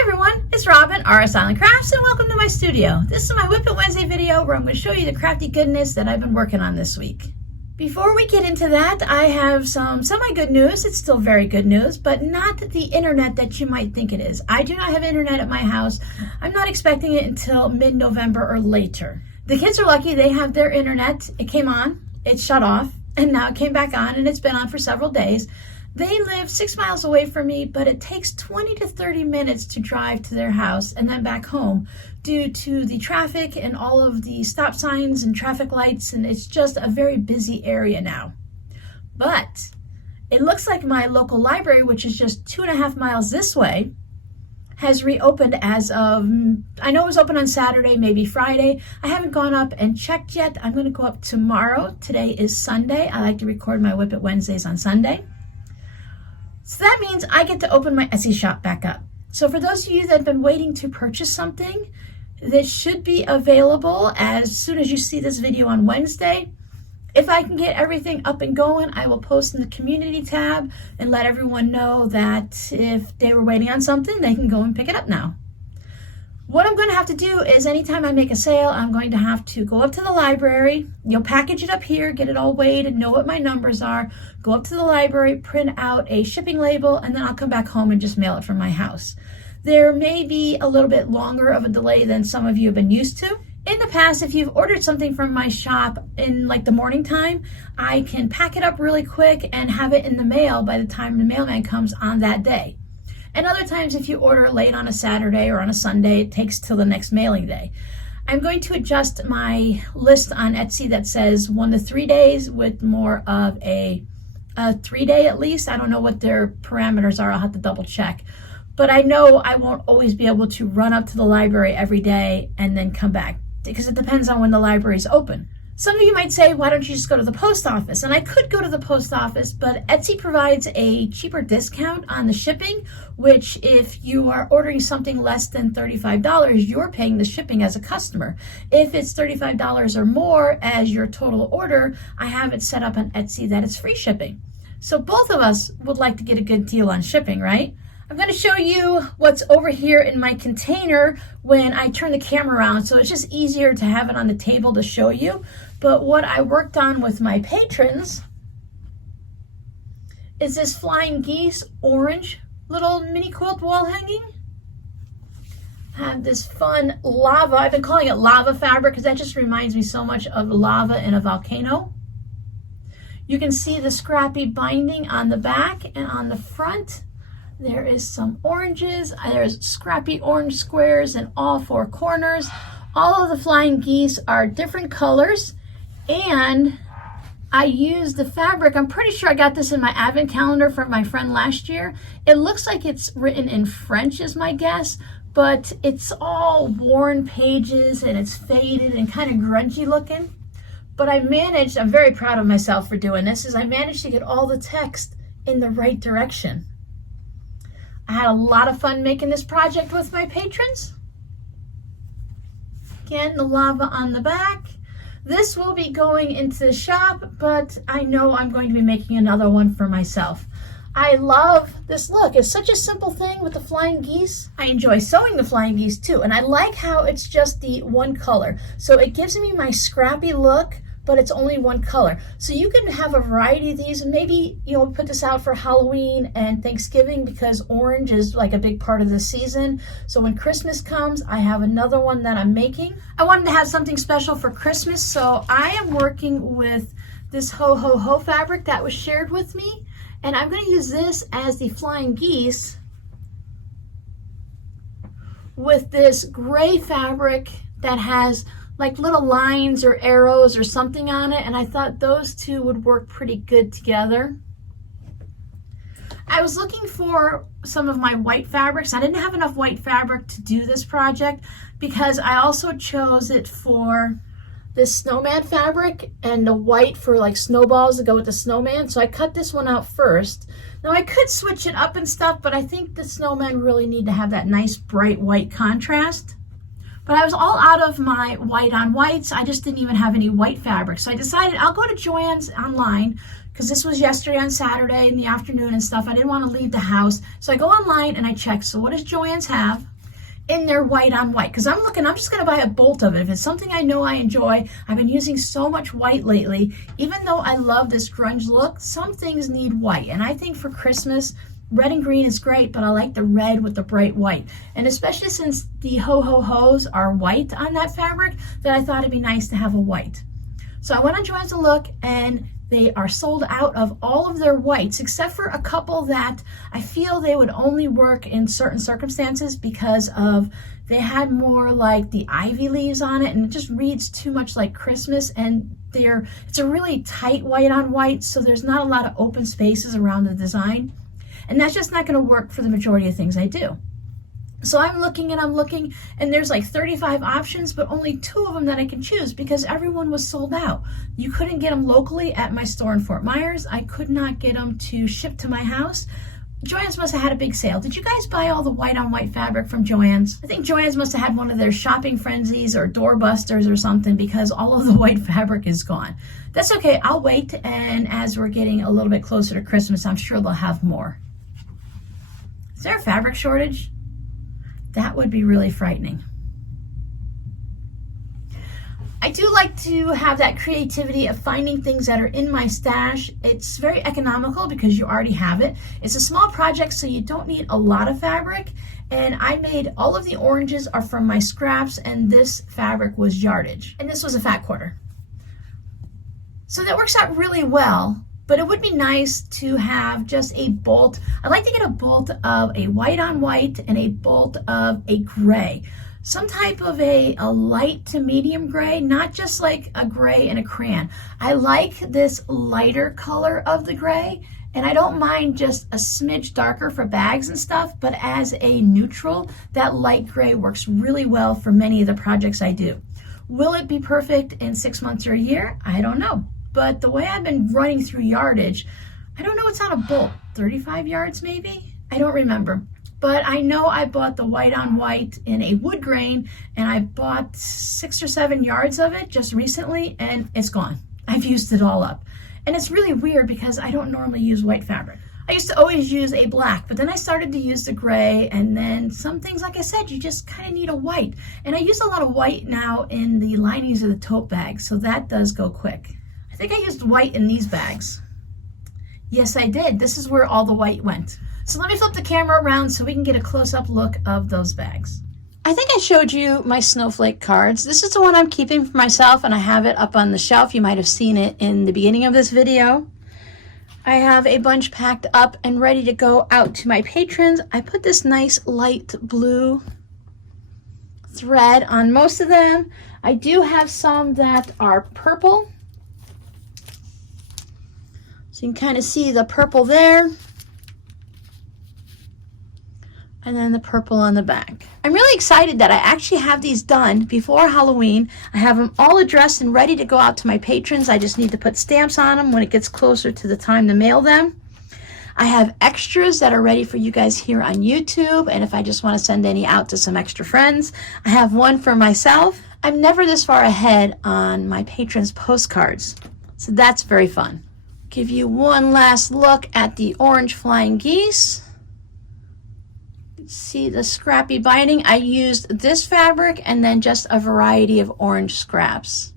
Hi everyone, it's Robin, RS Island Crafts, and welcome to my studio. This is my WiP It Wednesday video where I'm going to show you the crafty goodness that I've been working on this week. Before we get into that, I have some semi-good news. It's still very good news, but not the internet that you might think it is. I do not have internet at my house. I'm not expecting it until mid-November or later. The kids are lucky. They have their internet. It came on, it shut off, and now it came back on, and it's been on for several days. They live 6 miles away from me, but it takes 20 to 30 minutes to drive to their house and then back home due to the traffic and all of the stop signs and traffic lights, and it's just a very busy area now. But it looks like my local library, which is just 2.5 miles this way, has reopened as of, I know it was open on Saturday, maybe Friday. I haven't gone up and checked yet. I'm going to go up tomorrow. Today is Sunday. I like to record my WiP It Wednesdays on Sunday. So that means I get to open my Etsy shop back up. So for those of you that have been waiting to purchase something, this should be available as soon as you see this video on Wednesday. If I can get everything up and going, I will post in the community tab and let everyone know that if they were waiting on something, they can go and pick it up now. What I'm going to have to do is anytime I make a sale, I'm going to have to go up to the library, package it up here, get it all weighed and know what my numbers are, go up to the library, print out a shipping label, and then I'll come back home and just mail it from my house. There may be a little bit longer of a delay than some of you have been used to. In the past, if you've ordered something from my shop in like the morning time, I can pack it up really quick and have it in the mail by the time the mailman comes on that day. And other times, if you order late on a Saturday or on a Sunday, it takes till the next mailing day. I'm going to adjust my list on Etsy that says 1 to 3 days with more of a 3-day at least. I don't know what their parameters are. I'll have to double check. But I know I won't always be able to run up to the library every day and then come back because it depends on when the library is open. Some of you might say, why don't you just go to the post office? And I could go to the post office, but Etsy provides a cheaper discount on the shipping, which if you are ordering something less than $35, you're paying the shipping as a customer. If it's $35 or more as your total order, I have it set up on Etsy that it's free shipping. So both of us would like to get a good deal on shipping, right? I'm going to show you what's over here in my container when I turn the camera around, so it's just easier to have it on the table to show you. But what I worked on with my patrons is this flying geese orange little mini quilt wall hanging. I have this fun lava, I've been calling it lava fabric because that just reminds me so much of lava in a volcano. You can see the scrappy binding on the back and on the front. There is some oranges, there's scrappy orange squares in all 4 corners. All of the flying geese are different colors, and I used the fabric. I'm pretty sure I got this in my advent calendar from my friend last year. It looks like it's written in French is my guess, but it's all worn pages and it's faded and kind of grungy looking. But I managed, I'm very proud of myself for doing this, is I managed to get all the text in the right direction. I had a lot of fun making this project with my patrons. Again, the lava on the back. This will be going into the shop, but I know I'm going to be making another one for myself. I love this look. It's such a simple thing with the flying geese. I enjoy sewing the flying geese too, and I like how it's just the one color. So it gives me my scrappy look, but it's only one color. So you can have a variety of these, and maybe put this out for Halloween and Thanksgiving because orange is like a big part of the season. So when Christmas comes, I have another one that I'm making. I wanted to have something special for Christmas, so I am working with this Ho Ho Ho fabric that was shared with me, and I'm going to use this as the flying geese with this gray fabric that has like little lines or arrows or something on it, and I thought those two would work pretty good together. I was looking for some of my white fabrics. I didn't have enough white fabric to do this project because I also chose it for this snowman fabric and the white for like snowballs to go with the snowman. So I cut this one out first. Now I could switch it up and stuff, but I think the snowmen really need to have that nice bright white contrast. But I was all out of my white on whites. I just didn't even have any white fabric. So I decided I'll go to Joann's online because this was yesterday on Saturday in the afternoon and stuff. I didn't want to leave the house. So I go online and I check. So what does Joann's have in their white on white? Because I'm just going to buy a bolt of it. If it's something I know I enjoy, I've been using so much white lately. Even though I love this grunge look, some things need white. And I think for Christmas, red and green is great, but I like the red with the bright white. And especially since the ho-ho-hos are white on that fabric, that I thought it'd be nice to have a white. So I went on Joann's to look, and they are sold out of all of their whites, except for a couple that I feel they would only work in certain circumstances because of they had more like the ivy leaves on it, and it just reads too much like Christmas, and it's a really tight white on white, so there's not a lot of open spaces around the design. And that's just not going to work for the majority of things I do. So I'm looking, and there's like 35 options, but only 2 of them that I can choose because everyone was sold out. You couldn't get them locally at my store in Fort Myers. I could not get them to ship to my house. Joann's must have had a big sale. Did you guys buy all the white on white fabric from Joann's? I think Joann's must have had one of their shopping frenzies or doorbusters or something because all of the white fabric is gone. That's okay, I'll wait, and as we're getting a little bit closer to Christmas, I'm sure they'll have more. Is there a fabric shortage? That would be really frightening. I do like to have that creativity of finding things that are in my stash. It's very economical because you already have it. It's a small project, so you don't need a lot of fabric. And I made all of the oranges are from my scraps, and this fabric was yardage. And this was a fat quarter. So that works out really well. But it would be nice to have just a bolt. I'd like to get a bolt of a white on white and a bolt of a gray. Some type of a light to medium gray, not just like a gray and a crayon. I like this lighter color of the gray, and I don't mind just a smidge darker for bags and stuff, but as a neutral, that light gray works really well for many of the projects I do. Will it be perfect in 6 months or a year? I don't know. But the way I've been running through yardage, I don't know what's on a bolt, 35 yards maybe? I don't remember. But I know I bought the white on white in a wood grain, and I bought 6 or 7 yards of it just recently, and it's gone. I've used it all up. And it's really weird because I don't normally use white fabric. I used to always use a black, but then I started to use the gray, and then some things, like I said, you just kind of need a white. And I use a lot of white now in the linings of the tote bags, so that does go quick. I think I used white in these bags. Yes, I did. This is where all the white went. So let me flip the camera around so we can get a close-up look of those bags. I think I showed you my snowflake cards. This is the one I'm keeping for myself, and I have it up on the shelf. You might have seen it in the beginning of this video. I have a bunch packed up and ready to go out to my patrons. I put this nice light blue thread on most of them. I do have some that are purple. So you can kind of see the purple there. And then the purple on the back. I'm really excited that I actually have these done before Halloween. I have them all addressed and ready to go out to my patrons. I just need to put stamps on them when it gets closer to the time to mail them. I have extras that are ready for you guys here on YouTube, and if I just want to send any out to some extra friends. I have one for myself. I'm never this far ahead on my patrons' postcards, so that's very fun. Give you one last look at the orange flying geese. See the scrappy binding. I used this fabric and then just a variety of orange scraps.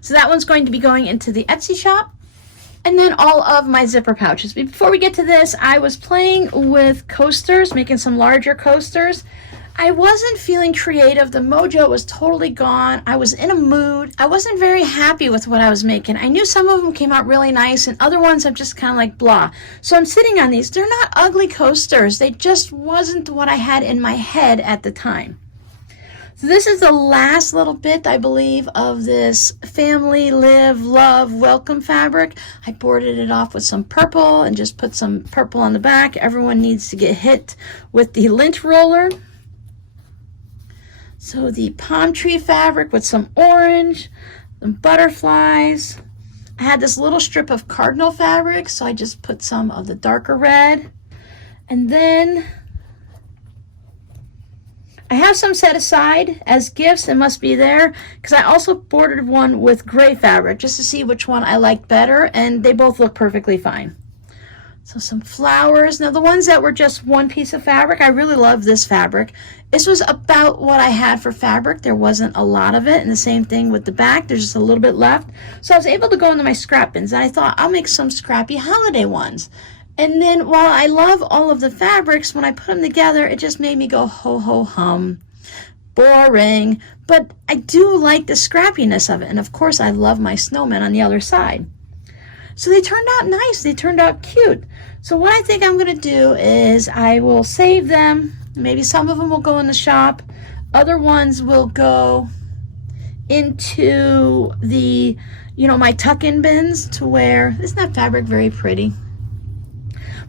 So that one's going to be going into the Etsy shop. And then all of my zipper pouches. But before we get to this, I was playing with coasters, making some larger coasters. I wasn't feeling creative. The mojo was totally gone. I was in a mood. I wasn't very happy with what I was making. I knew some of them came out really nice, and other ones I'm just kind of like blah. So I'm sitting on these. They're not ugly coasters. They just wasn't what I had in my head at the time. So this is the last little bit, I believe, of this Family Live Love Welcome fabric. I boarded it off with some purple and just put some purple on the back. Everyone needs to get hit with the lint roller. So the palm tree fabric with some orange, some butterflies. I had this little strip of cardinal fabric, so I just put some of the darker red. And then I have some set aside as gifts. It must be there because I also bordered one with gray fabric just to see which one I liked better, and they both look perfectly fine. So some flowers. Now the ones that were just one piece of fabric, I really love this fabric. This was about what I had for fabric. There wasn't a lot of it, and the same thing with the back. There's just a little bit left. So I was able to go into my scrap bins, and I thought I'll make some scrappy holiday ones. And then while I love all of the fabrics, when I put them together, it just made me go ho ho hum. Boring. But I do like the scrappiness of it. And of course I love my snowmen on the other side. So they turned out nice. They turned out cute. So what I think I'm going to do is I will save them. Maybe some of them will go in the shop. Other ones will go into the, my tuck-in bins to where, isn't that fabric very pretty?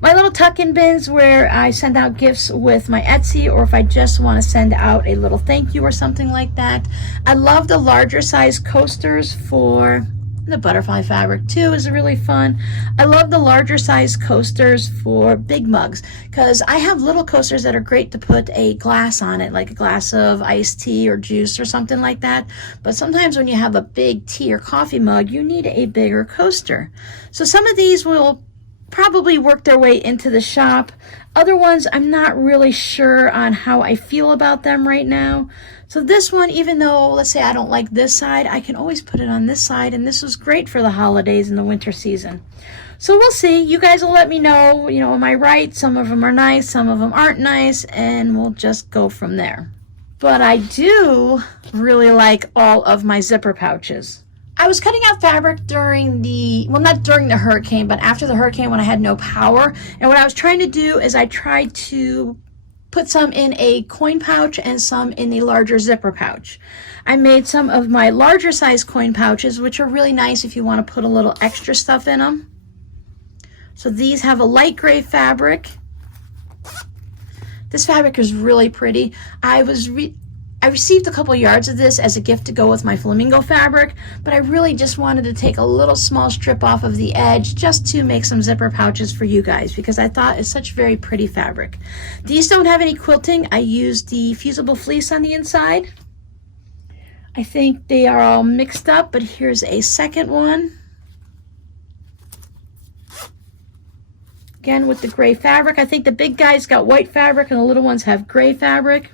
My little tuck-in bins where I send out gifts with my Etsy, or if I just want to send out a little thank you or something like that. I love the larger size coasters for the butterfly fabric too is really fun. I love the larger size coasters for big mugs because I have little coasters that are great to put a glass on it, like a glass of iced tea or juice or something like that. But sometimes when you have a big tea or coffee mug, you need a bigger coaster. So some of these will probably work their way into the shop. Other ones, I'm not really sure on how I feel about them right now. So this one, even though, let's say I don't like this side, I can always put it on this side, and this was great for the holidays and the winter season. So we'll see. You guys will let me know, am I right? Some of them are nice, some of them aren't nice, and we'll just go from there. But I do really like all of my zipper pouches. I was cutting out fabric during not during the hurricane, but after the hurricane when I had no power. And what I was trying to do is I tried to put some in a coin pouch and some in the larger zipper pouch. I made some of my larger size coin pouches, which are really nice if you want to put a little extra stuff in them. So these have a light gray fabric. This fabric is really pretty. I received a couple yards of this as a gift to go with my flamingo fabric, but I really just wanted to take a little small strip off of the edge just to make some zipper pouches for you guys because I thought it's such very pretty fabric. These don't have any quilting. I used the fusible fleece on the inside. I think they are all mixed up, but here's a second one. Again with the gray fabric. I think the big guys got white fabric and the little ones have gray fabric.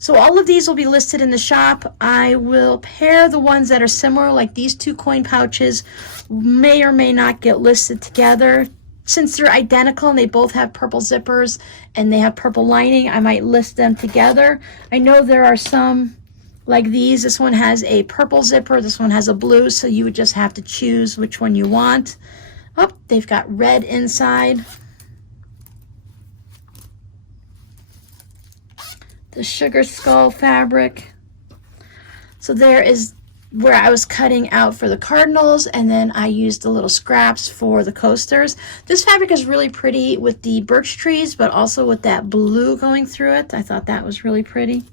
So all of these will be listed in the shop. I will pair the ones that are similar, like these two coin pouches may or may not get listed together. Since they're identical and they both have purple zippers and they have purple lining, I might list them together. I know there are some like these. This one has a purple zipper, this one has a blue, so you would just have to choose which one you want. Oh, they've got red inside. The sugar skull fabric. So there is where I was cutting out for the cardinals, and then I used the little scraps for the coasters. This fabric is really pretty with the birch trees, but also with that blue going through it. I thought that was really pretty.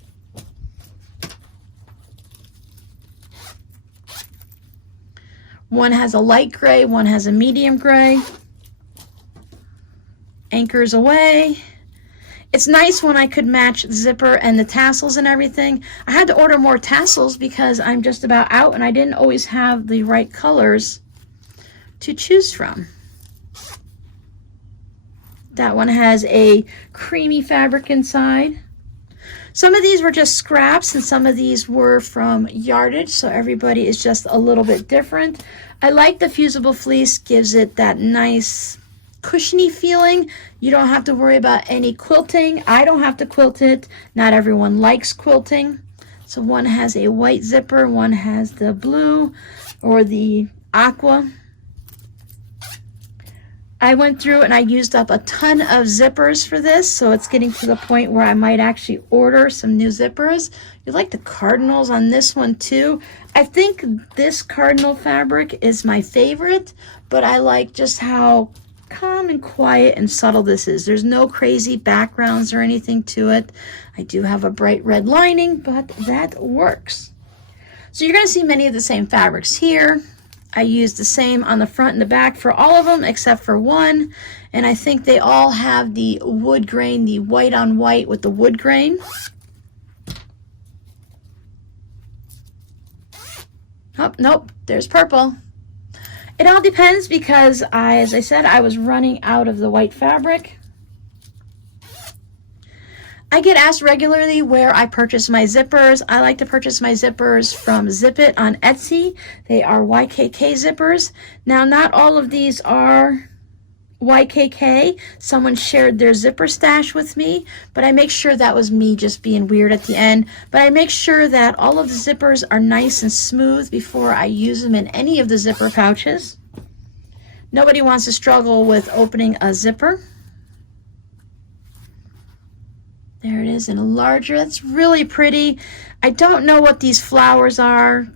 One has a light gray, one has a medium gray. Anchors away. It's nice when I could match the zipper and the tassels and everything. I had to order more tassels because I'm just about out and I didn't always have the right colors to choose from. That one has a creamy fabric inside. Some of these were just scraps and some of these were from yardage, so everybody is just a little bit different. I like the fusible fleece, gives it that nice cushiony feeling. You don't have to worry about any quilting. I don't have to quilt it. Not everyone likes quilting. So one has a white zipper, one has the blue or the aqua. I went through and I used up a ton of zippers for this, so it's getting to the point where I might actually order some new zippers. You like the cardinals on this one too. I think this cardinal fabric is my favorite, but I like just how calm and quiet and subtle this is. There's no crazy backgrounds or anything to it. I do have a bright red lining, but that works. So you're going to see many of the same fabrics here. I used the same on the front and the back for all of them except for one, and I think they all have the wood grain, the white on white with the wood grain. Oh, nope, there's purple. It all depends because as I said, I was running out of the white fabric. I get asked regularly where I purchase my zippers. I like to purchase my zippers from Zip It on Etsy. They are YKK zippers. Now, not all of these are YKK. Someone shared their zipper stash with me, but I make sure that was me just being weird at the end. But I make sure that all of the zippers are nice and smooth before I use them in any of the zipper pouches. Nobody wants to struggle with opening a zipper. There it is in a larger. That's really pretty. I don't know what these flowers are.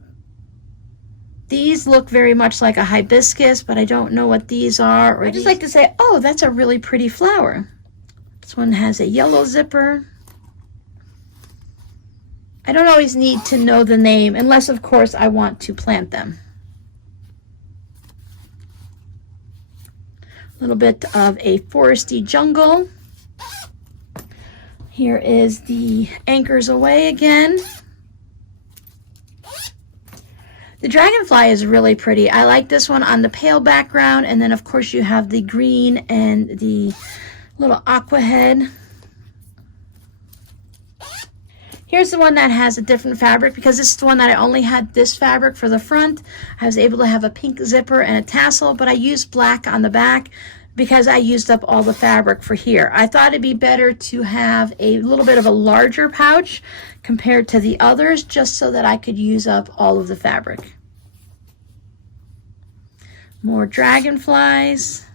These look very much like a hibiscus, but I don't know what these are. Or I just like to say, oh, that's a really pretty flower. This one has a yellow zipper. I don't always need to know the name, unless, of course, I want to plant them. A little bit of a foresty jungle. Here is the Anchors Away again. The dragonfly is really pretty. I like this one on the pale background, and then of course you have the green and the little aqua head. Here's the one that has a different fabric because this is the one that I only had this fabric for the front. I was able to have a pink zipper and a tassel, but I used black on the back because I used up all the fabric for here. I thought it'd be better to have a little bit of a larger pouch compared to the others, just so that I could use up all of the fabric. More dragonflies.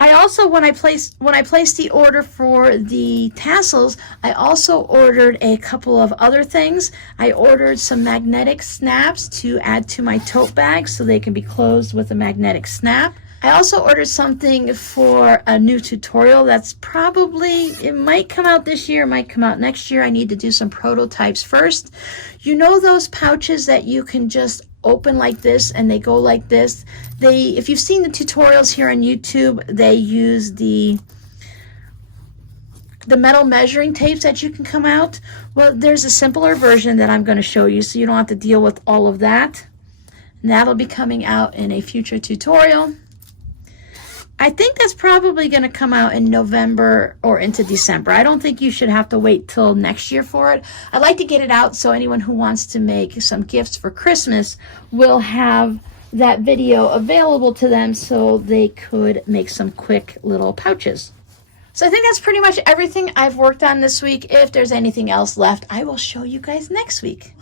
I also, when I placed the order for the tassels, I also ordered a couple of other things. I ordered some magnetic snaps to add to my tote bag so they can be closed with a magnetic snap. I also ordered something for a new tutorial that's probably, it might come out this year, it might come out next year. I need to do some prototypes first. You know those pouches that you can just open like this and they go like this? If you've seen the tutorials here on YouTube, they use the metal measuring tapes that you can come out. Well, there's a simpler version that I'm going to show you so you don't have to deal with all of that. And that'll be coming out in a future tutorial. I think that's probably going to come out in November or into December. I don't think you should have to wait till next year for it. I'd like to get it out so anyone who wants to make some gifts for Christmas will have that video available to them so they could make some quick little pouches. So I think that's pretty much everything I've worked on this week. If there's anything else left, I will show you guys next week.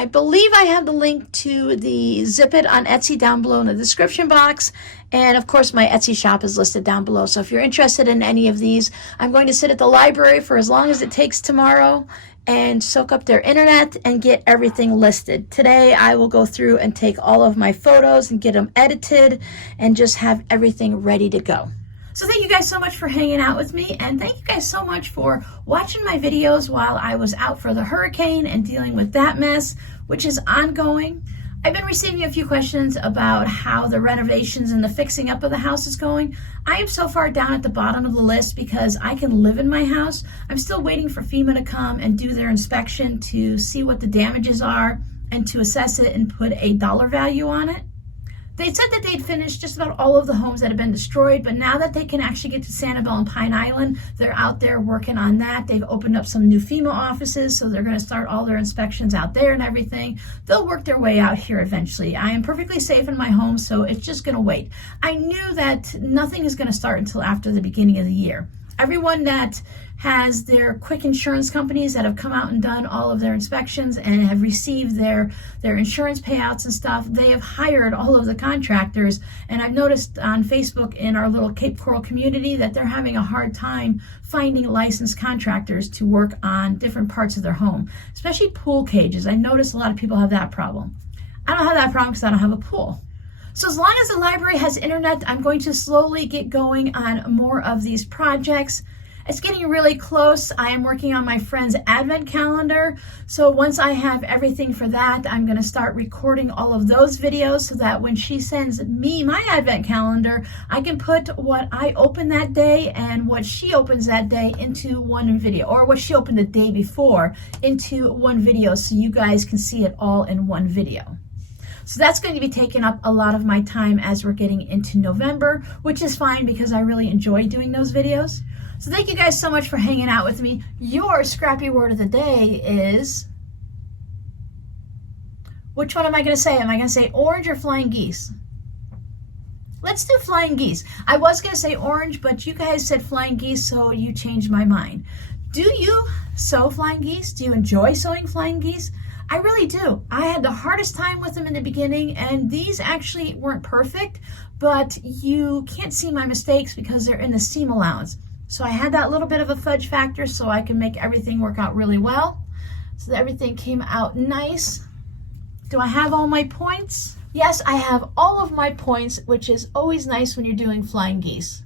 I believe I have the link to the Zip It on Etsy down below in the description box. And of course, my Etsy shop is listed down below. So if you're interested in any of these, I'm going to sit at the library for as long as it takes tomorrow and soak up their internet and get everything listed. Today, I will go through and take all of my photos and get them edited and just have everything ready to go. So thank you guys so much for hanging out with me, and thank you guys so much for watching my videos while I was out for the hurricane and dealing with that mess, which is ongoing. I've been receiving a few questions about how the renovations and the fixing up of the house is going. I am so far down at the bottom of the list because I can live in my house. I'm still waiting for FEMA to come and do their inspection to see what the damages are and to assess it and put a dollar value on it. They said that they'd finished just about all of the homes that have been destroyed, but now that they can actually get to Sanibel and Pine Island, they're out there working on that. They've opened up some new FEMA offices, so they're going to start all their inspections out there and everything. They'll work their way out here eventually. I am perfectly safe in my home, so it's just going to wait. I knew that nothing is going to start until after the beginning of the year. Everyone that has their quick insurance companies that have come out and done all of their inspections and have received their insurance payouts and stuff, they have hired all of the contractors. And I've noticed on Facebook in our little Cape Coral community that they're having a hard time finding licensed contractors to work on different parts of their home, especially pool cages. I notice a lot of people have that problem. I don't have that problem because I don't have a pool. So as long as the library has internet, I'm going to slowly get going on more of these projects. It's getting really close. I am working on my friend's advent calendar. So once I have everything for that, I'm going to start recording all of those videos so that when she sends me my advent calendar, I can put what I open that day and what she opens that day into one video, or what she opened the day before into one video, so you guys can see it all in one video. So that's going to be taking up a lot of my time as we're getting into November, which is fine because I really enjoy doing those videos. So thank you guys so much for hanging out with me. Your scrappy word of the day is, which one am I going to say? Am I going to say orange or flying geese? Let's do flying geese. I was going to say orange, but you guys said flying geese, so you changed my mind. Do you sew flying geese? Do you enjoy sewing flying geese? I really do. I had the hardest time with them in the beginning, and these actually weren't perfect, but you can't see my mistakes because they're in the seam allowance. So I had that little bit of a fudge factor so I can make everything work out really well. So that everything came out nice. Do I have all my points? Yes, I have all of my points, which is always nice when you're doing flying geese.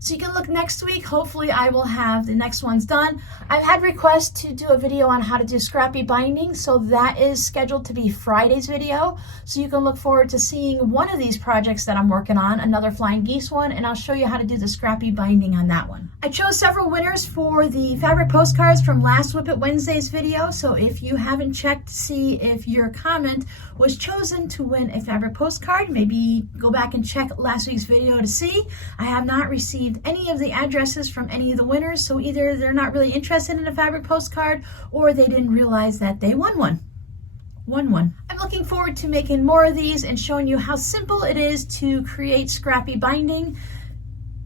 So you can look next week. Hopefully I will have the next ones done. I've had requests to do a video on how to do scrappy binding, so that is scheduled to be Friday's video. So you can look forward to seeing one of these projects that I'm working on, another flying geese one, and I'll show you how to do the scrappy binding on that one. I chose several winners for the fabric postcards from last WIP It Wednesday's video, so if you haven't checked to see if your comment was chosen to win a fabric postcard, maybe go back and check last week's video to see. I have not received any of the addresses from any of the winners, so either they're not really interested in a fabric postcard or they didn't realize that they won one. I'm looking forward to making more of these and showing you how simple it is to create scrappy binding.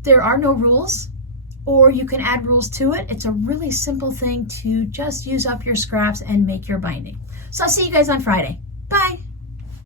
There are no rules, or you can add rules to it. It's a really simple thing to just use up your scraps and make your binding. So I'll see you guys on Friday. Bye.